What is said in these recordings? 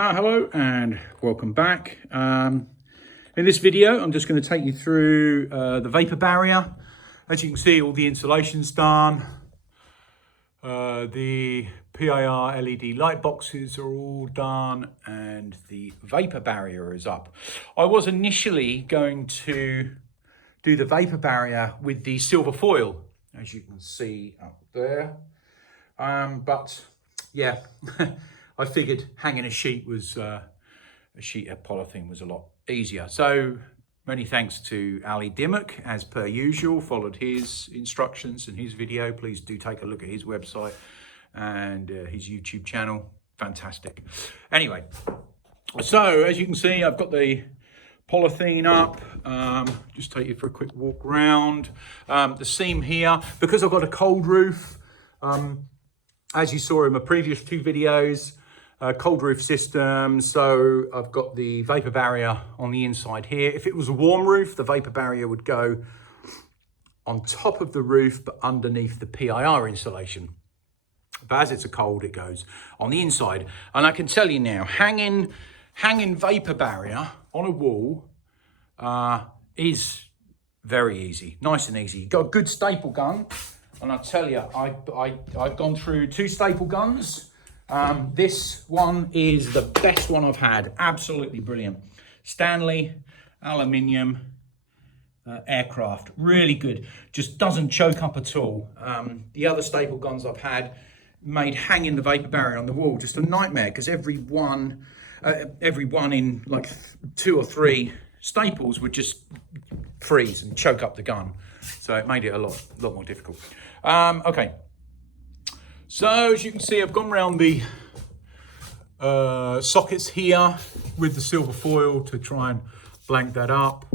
Hello and welcome back. In this video, I'm just going to take you through the Vapour Barrier. As you can see, all the insulation's done. The PIR LED light boxes are all done and the Vapour Barrier is up. I was initially going to do the Vapour Barrier with the silver foil, as you can see up there. But yeah, I figured hanging a sheet of polythene was a lot easier. So many thanks to Ali Dimmock, as per usual, followed his instructions in his video. Please do take a look at his website and his YouTube channel. Fantastic. Anyway, so as you can see, I've got the polythene up. Just take you for a quick walk around. The seam here, because I've got a cold roof, as you saw in my previous two videos, cold roof system. So I've got the Vapour Barrier on the inside here. If it was a warm roof, the Vapour Barrier would go on top of the roof, but underneath the PIR insulation. But as it's a cold, it goes on the inside. And I can tell you now, hanging Vapour Barrier on a wall is very easy, nice and easy. You've got a good staple gun. And I tell you, I've gone through two staple guns. This one is the best one I've had. Absolutely brilliant. Stanley aluminium aircraft, really good. Just doesn't choke up at all. The other staple guns I've had made hanging the Vapour Barrier on the wall just a nightmare, because every one in like 2 or 3 staples would just freeze and choke up the gun. So it made it a lot more difficult. Okay. So as you can see, I've gone around the sockets here with the silver foil to try and blank that up.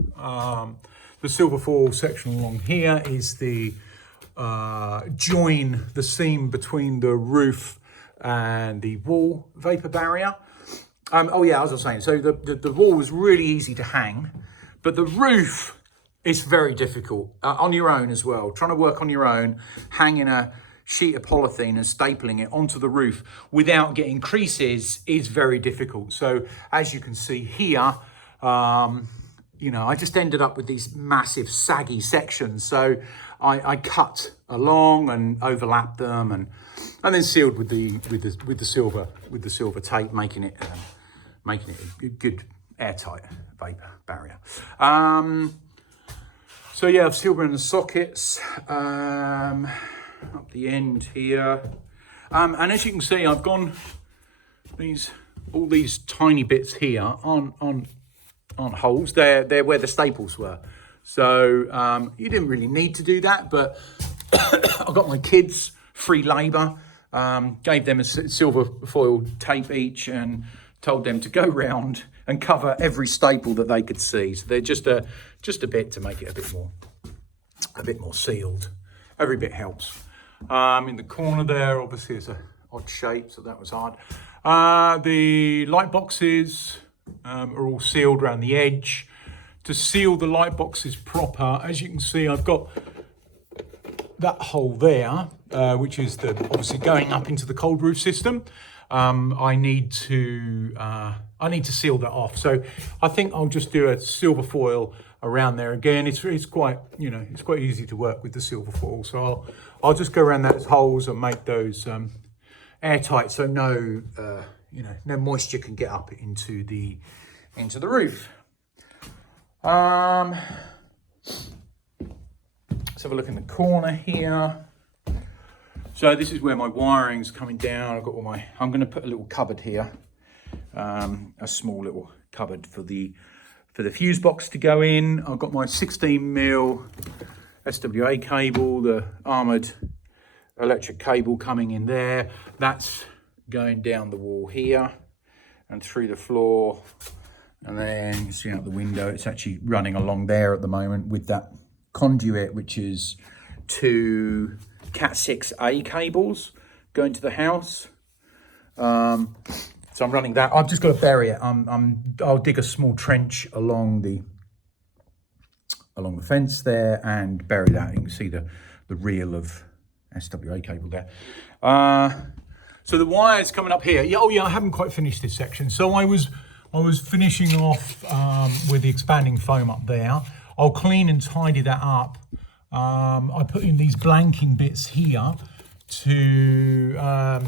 The silver foil section along here is the join the seam between the roof and the wall Vapour Barrier. Oh yeah, as I was saying, so the wall was really easy to hang, but the roof is very difficult on your own as well. Trying to work on your own, hanging a sheet of polythene and stapling it onto the roof without getting creases is very difficult. So as you can see here, you know, I just ended up with these massive saggy sections. So I cut along and overlapped them and then sealed with the silver tape, making it a good airtight Vapour Barrier. So yeah, I've sealed around the sockets. Up the end here, and as you can see, I've gone all these tiny bits here on holes. They're where the staples were. So you didn't really need to do that, but I got my kids free labour, gave them a silver foil tape each, and told them to go round and cover every staple that they could see. So they're just a bit to make it a bit more sealed. Every bit helps. In the corner there, obviously it's an odd shape, so that was hard. The light boxes are all sealed around the edge. To seal the light boxes proper, as you can see, I've got that hole there, which is obviously going up into the cold roof system. I need to seal that off. So I think I'll just do a silver foil around there again. It's quite, you know, it's quite easy to work with the silver foil. So I'll just go around those holes and make those airtight, so no moisture can get up into the roof. Let's have a look in the corner here. So this is where my wiring's coming down. I'm going to put a little cupboard here, a small little cupboard for the fuse box to go in. I've got my 16mm SWA cable, the armoured electric cable coming in there. That's going down the wall here and through the floor. And then you can see out the window, it's actually running along there at the moment with that conduit, which is 2 Cat6A cables going to the house. So I'm running that. I've just got to bury it. I'll dig a small trench along the fence there and bury that. You can see the reel of SWA cable there. So the wires coming up here. Yeah, oh yeah, I haven't quite finished this section. So I was finishing off with the expanding foam up there. I'll clean and tidy that up. I put in these blanking bits here to,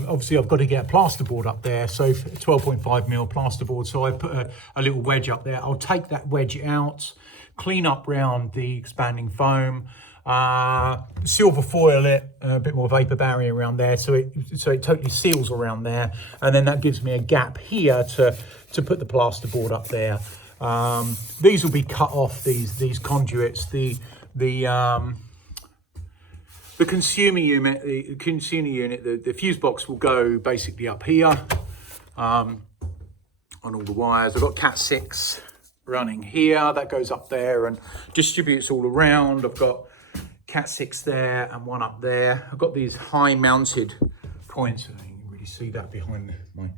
obviously I've got to get a plasterboard up there, so 12.5mm plasterboard, so I put a little wedge up there. I'll take that wedge out, clean up round the expanding foam, silver foil it, a bit more Vapour Barrier around there, so it totally seals around there, and then that gives me a gap here to put the plasterboard up there. These will be cut off, these conduits. The consumer unit, the fuse box will go basically up here on all the wires. I've got Cat 6 running here, that goes up there and distributes all around. I've got Cat 6 there and one up there. I've got these high mounted points. You can really see that behind my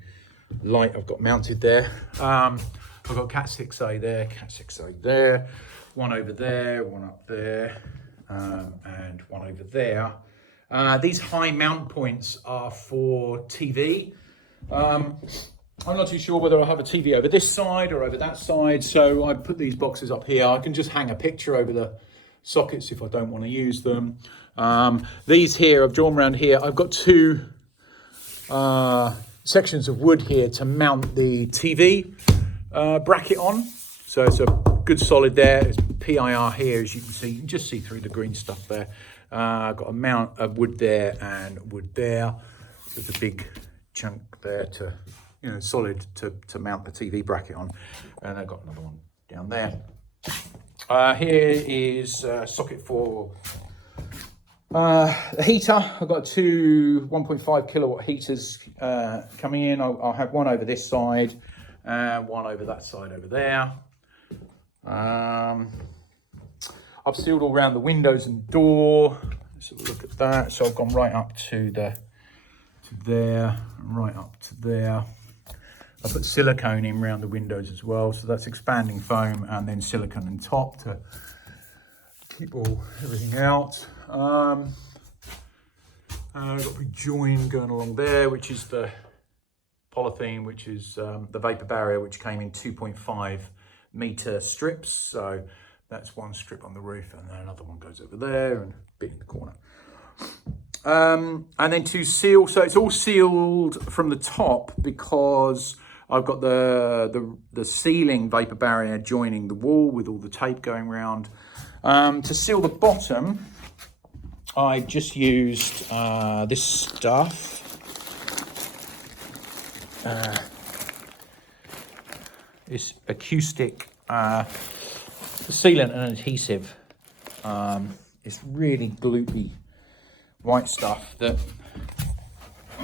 light I've got mounted there. I've got Cat 6A there, Cat 6A there, one over there, one up there. And one over there. These high mount points are for TV. I'm not too sure whether I have a TV over this side or over that side, so I put these boxes up here. I can just hang a picture over the sockets if I don't want to use them. These here I've drawn around here. I've got two sections of wood here to mount the TV bracket on. So it's a good solid there. It's PIR here, as you can see. You can just see through the green stuff there. I've got a mount of wood there and wood there. There's a big chunk there to, solid to mount the TV bracket on. And I've got another one down there. Here is a socket for a heater. I've got two 1.5 kilowatt heaters coming in. I'll have one over this side and one over that side over there. I've sealed all around the windows and door. Let's have a look at that. So I've gone right up to there, right up to there. I put silicone in around the windows as well. So that's expanding foam and then silicone on top to keep everything out. I've got a big join going along there, which is the polythene, which is the Vapour Barrier, which came in 2.5 meter strips. So that's one strip on the roof and then another one goes over there and a bit in the corner. And then to seal, so it's all sealed from the top because I've got the sealing Vapour Barrier joining the wall with all the tape going around. To seal the bottom, I just used this stuff. It's acoustic sealant and adhesive. It's really gloopy white stuff that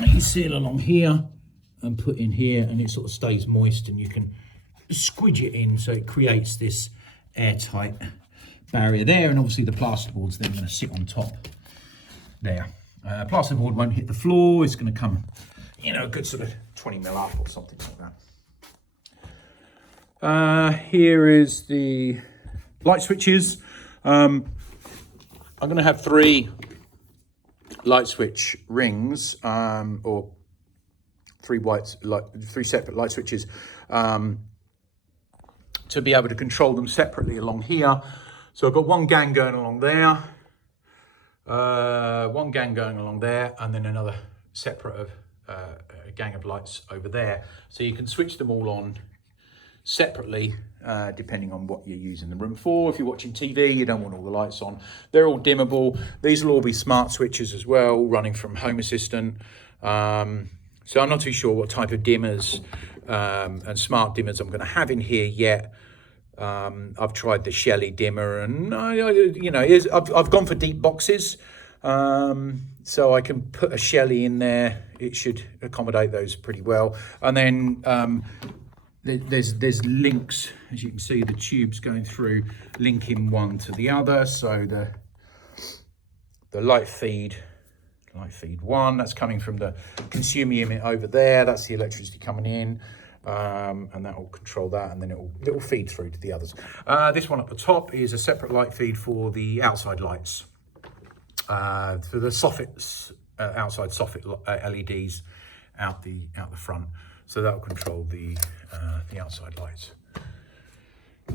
you seal along here and put in here, and it sort of stays moist and you can squidge it in so it creates this airtight barrier there. And obviously the plasterboard's then going to sit on top there. Plasterboard won't hit the floor. It's going to come, a good sort of 20mm up or something like that. Here is the light switches. I'm going to have 3 light switch rings, or 3 separate light switches, to be able to control them separately along here. So I've got one gang going along there, one gang going along there, and then another separate of a gang of lights over there. So you can switch them all on separately, depending on what you're using the room for. If you're watching TV, you don't want all the lights on. They're all dimmable. These will all be smart switches as well, running from Home Assistant. So I'm not too sure what type of dimmers and smart dimmers I'm going to have in here yet. I've tried the Shelly dimmer, and I've gone for deep boxes, so I can put a Shelly in there. It should accommodate those pretty well. And then there's links, as you can see, the tubes going through, linking one to the other. So the light feed 1, that's coming from the consumer unit over there. That's the electricity coming in, and that will control that, and then it will feed through to the others. This one at the top is a separate light feed for the outside lights, for the soffits, outside soffit LEDs. out the front. So that'll control the outside lights.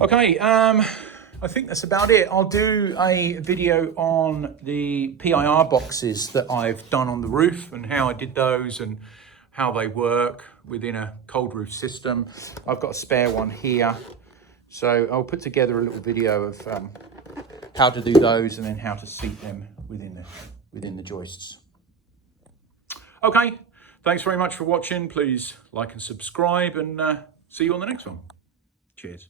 Okay, I think that's about it. I'll do a video on the PIR boxes that I've done on the roof and how I did those and how they work within a cold roof system. I've got a spare one here. So I'll put together a little video of how to do those and then how to seat them within the joists. Okay, thanks very much for watching. Please like and subscribe, and see you on the next one. Cheers.